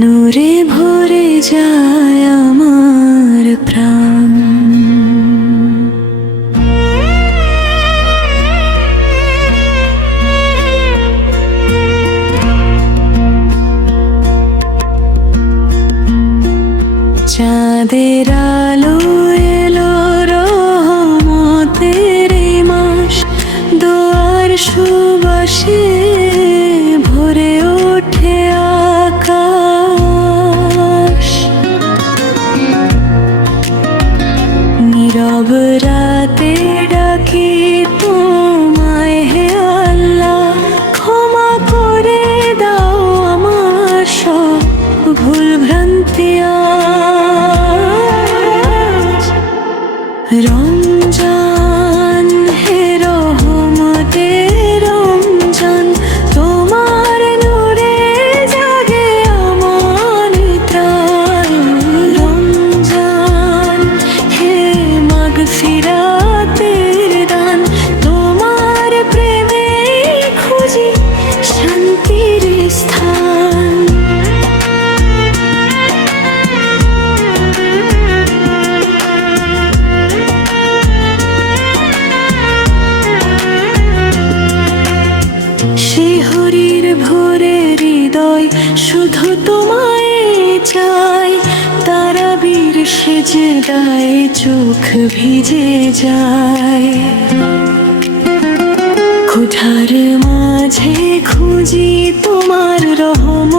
নূরে ভরে যায় আমার প্রাণ। চাঁদের আলো এলো রহমতের এই মাস, দোয়ার সুবাসে ভরে ওঠে আকাশ। নীরব রাতে ডাকি তোমায় হে আল্লাহ, ক্ষমা করে দাও আমার সব ভুল ভ্রান্তি। রমজান হে রহমতের রমজান, তোমার নূরে জাগে আমার প্রাণ। রমজান হে মাগফিরাতের দান, তোমার প্রেমে খুঁজি শান্তির স্থান। শিহরির ভোরে হৃদয় শুধু তোমায় চায়, তারাবীর সেজদায় চোখ ভিজে যায়। ক্ষুধার মাঝে খুঁজি তোমার রহমত,